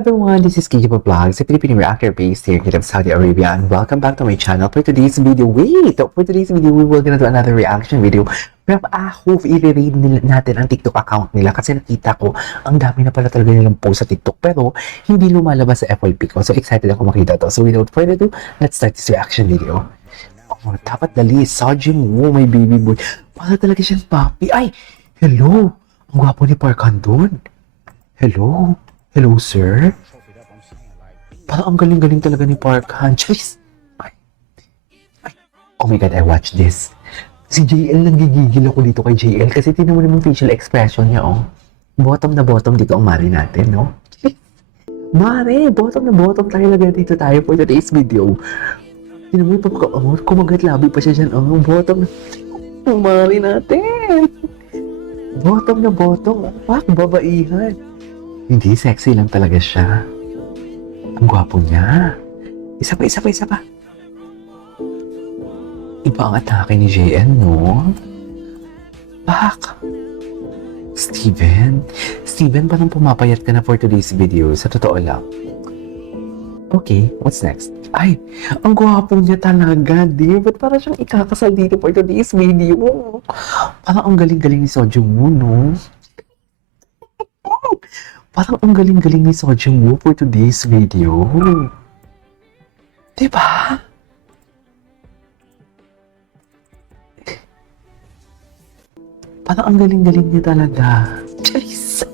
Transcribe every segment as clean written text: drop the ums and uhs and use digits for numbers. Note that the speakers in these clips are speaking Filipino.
Everyone, this is Kiki Vlogs, a Filipino reactor based here in Saudi Arabia, and welcome back to my channel. For today's video, we will gonna do another reaction video. Pero I hope i-read natin ang TikTok account nila kasi nakita ko ang dami na pala talaga nilang post sa TikTok pero hindi lumalabas sa FYP ko. So excited ako makita to. So without further ado, let's start this reaction video. Oh, dapat dali. Sojin Woo, my baby boy. Para talaga siyang papi. Ay, hello. Ang gwapo ni Park Han doon. Hello. Hello, sir. Parang ang galing-galing talaga ni Park Han. Jeez. Ay. Oh my God, I watched this. Si JL, nanggigigil ako dito kay JL kasi tinan mo naman facial expression niya, oh. Bottom na bottom dito ang Mari natin, no? Mari, bottom na bottom talaga dito tayo for today's video. Tinan mo yung pagka-amor, kumagat-labi pa siya dyan, oh. Bottom na ang Mari natin. Bottom na bottom. Fuck, babaihan. Hindi, sexy lang talaga siya. Ang gwapo niya. Isa pa. Iba ang atake ni JN, no? Bak! Steven, parang pumapayat ka na for today's video. Sa totoo lang. Okay, what's next? Ay, ang gwapo niya talaga, di? Ba't parang siyang ikakasal dito for today's video? Parang ang galing-galing ni Sojung Woo, no? Parang ang galing-galing ni Sojung Woo for today's video. Diba? Parang ang galing-galing niya talaga. Charis!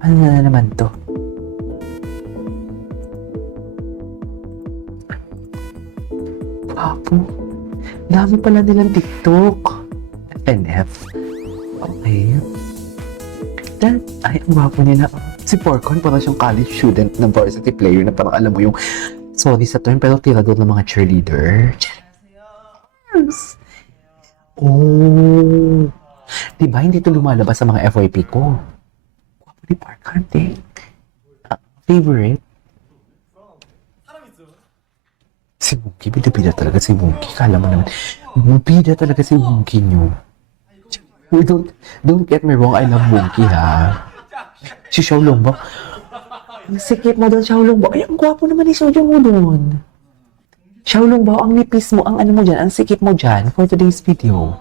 Ano na naman to? Papo. Dami pala nilang TikTok. FNF. Okay. Ay, ang gwapo nila. Si Porcon, parang siyang college student na varsity player na parang alam mo yung, sorry sa term, pero tirador ng mga cheerleader. Yes! Oh! Diba, hindi ito lumalabas sa mga FYP ko. Gwapo ni Porcon, eh. Favorite? Si Monkey, bida-bida talaga si Monkey. Kala mo naman, bida talaga si Monkey nyo. Don't get me wrong, I love Monkey, ha? Si Xiaolong ba? Ang sikip mo doon, Xiaolong ba? Ay, ang gwapo naman ni Sojung Woo doon. Xiaolong ba, ang nipis mo, ang ano mo dyan, ang sikip mo dyan for today's video.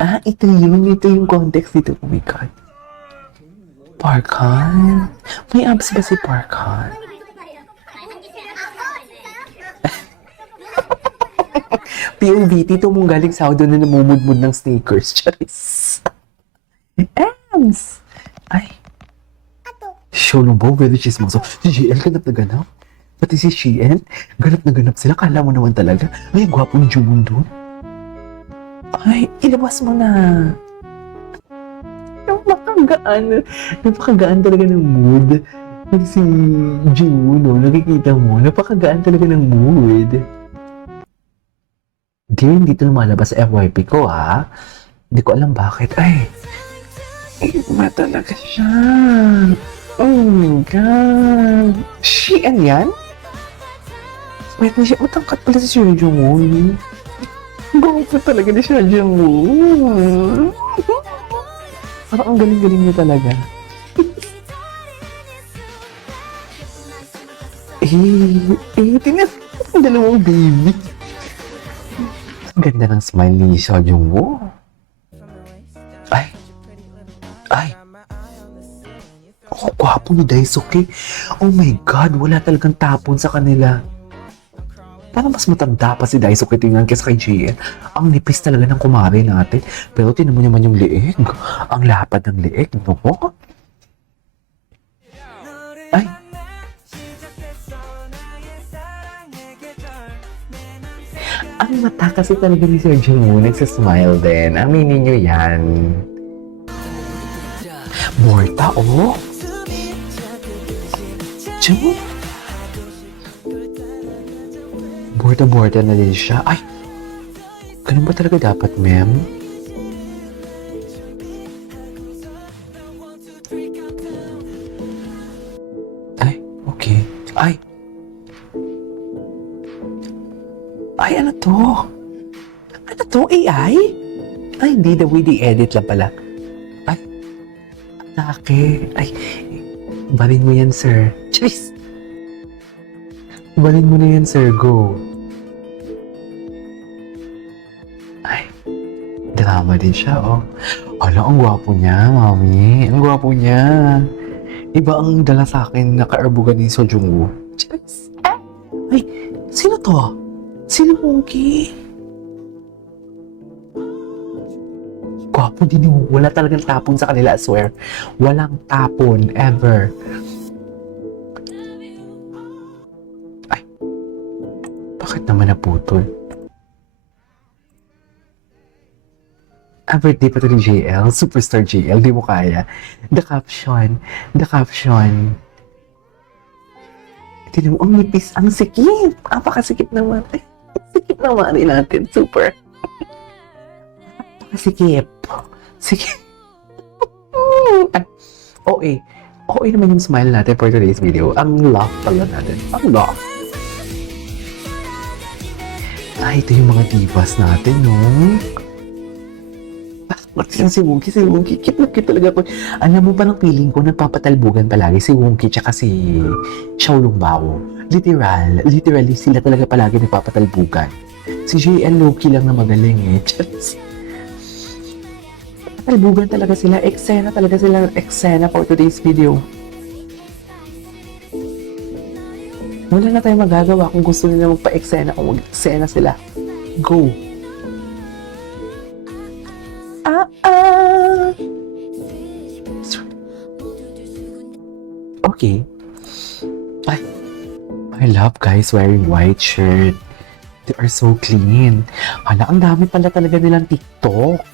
Ah, ito yung context dito. Oh my God. Park Han? May abs ba si Park Han? POV, tito mong galing Saudi na namumudmud ng sneakers. Charis. Ems! Ay. Xiaolong ba? Very chismoso. Si GL ganap na ganap. Pati si Shein, ganap na ganap sila. Kala mo naman talaga. Ay, gwapo ni Jungwon doon. Ay, ilabas mo na. Napakagaan talaga ng mood. Pag si Jungwon, no, nakikita mo, napakagaan talaga ng mood. Hindi ito lumalabas sa FYP ko, ha? Hindi ko alam bakit. Ay, iba talaga siya. Oh my God. Shein yan? Wait na siya. Matangkat pala si Seo Jung-won. Gawin talaga ni Seo Jung-won. Parang ang galing-galing niya talaga. Tingnan ang dalawang baby. Ganda ng smile ni Seo Jung-woo. Ay. Oh, gwapo ni Daisuke. Oh my God, wala talagang tapon sa kanila. Parang mas matanda pa si Daisuke tingnan kaysa kay JN. Ang nipis talaga ng kumare natin. Pero tinan mo naman yung leeg. Ang lapad ng leeg, no? Ay. Ang mata kasi talaga ni Seo Jung-woo, nagsasmile din. Aminin nyo yan. Morta, oh! Diyo? Borta na din siya. Ay! Ganun ba talaga dapat, ma'am? Ay, okay. Ay! Ay, ano to? Ano to? AI? Ay, hindi. The way they edit lang pala. Ay, atake. Ay, balin mo yan, sir. Charis! Balin mo na yan, sir. Go. Ay, drama din siya, oh. Hala, ang gwapo niya, mami. Ang gwapo niya. Iba ang dala sa akin na kaarbugan ni So Jungwoo. Charis! Ay, sino to? Sino Monkey? Gwapo din yun. Wala talagang tapon sa kanila, I swear. Walang tapon, ever. Ay, bakit naman naputol? Birthday pa to ni JL, Superstar JL, di mo kaya. The caption. Tinan mo, ang nipis, ang sikip. Apakasikip naman. Ay, sikip naman rin natin, super. Apakasikip. Sikip. Ay, OA naman yung smile natin for today's video. Ang laugh pala natin. Ang laugh. Ay, ito yung mga divas natin, no? Bakit si Wonky, cute na cute talaga ako. Alam mo ba ng feeling ko, nagpapatalbugan palagi si Wonky tsaka si Xiaolong Bao. Literally, sila talaga palagi nagpapatalbugan. Si JL Loki lang na magaling eh. Talbugan talaga sila, eksena talaga sila, eksena for today's video. Wala na tayong magagawa kung gusto nila magpa-eksena, kung mag-eksena sila. Go! Okay. Ay, I love guys wearing white shirt. They are so clean. Hala, ang dami pala talaga nilang TikTok.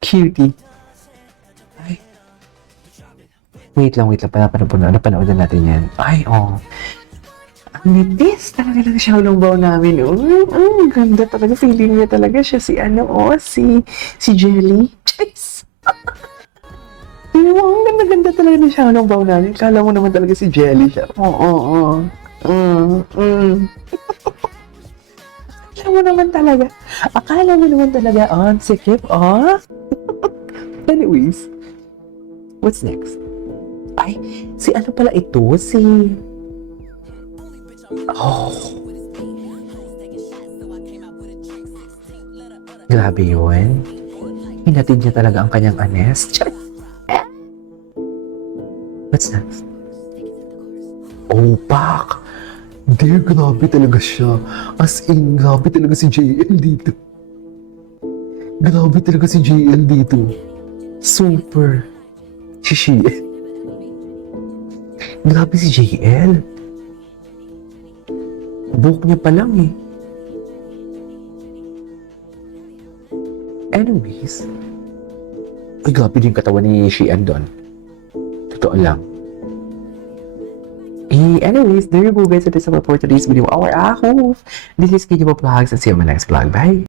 Cutie. Ay. Wait lang. Napanood na natin yan. Ay, oh. Ang nipis talaga ng Xiaolong Bao namin. Ganda talaga. Feeling niya talaga siya si si Jelly. Chase! Ang ganda-ganda talaga ng Xiaolong Bao namin. Kala mo naman talaga si Jelly siya. Akala mo naman talaga, sikip, Anyways, what's next? Ay, si ano pala ito? Grabe yun. Hinatid niya talaga ang kanyang anes. What's next? Pak! Grabe talaga siya. As in, grabe talaga si JL dito. Super. Si Grabe si JL. Buhok niya pa lang eh. Anyways. Ay, grabe din katawan ni Xian doon. Totoo lang. Anyways, there you go guys. It is all for today's video. Our Ahov. This is Kidyo Vlogs and see you on my next vlog. Bye!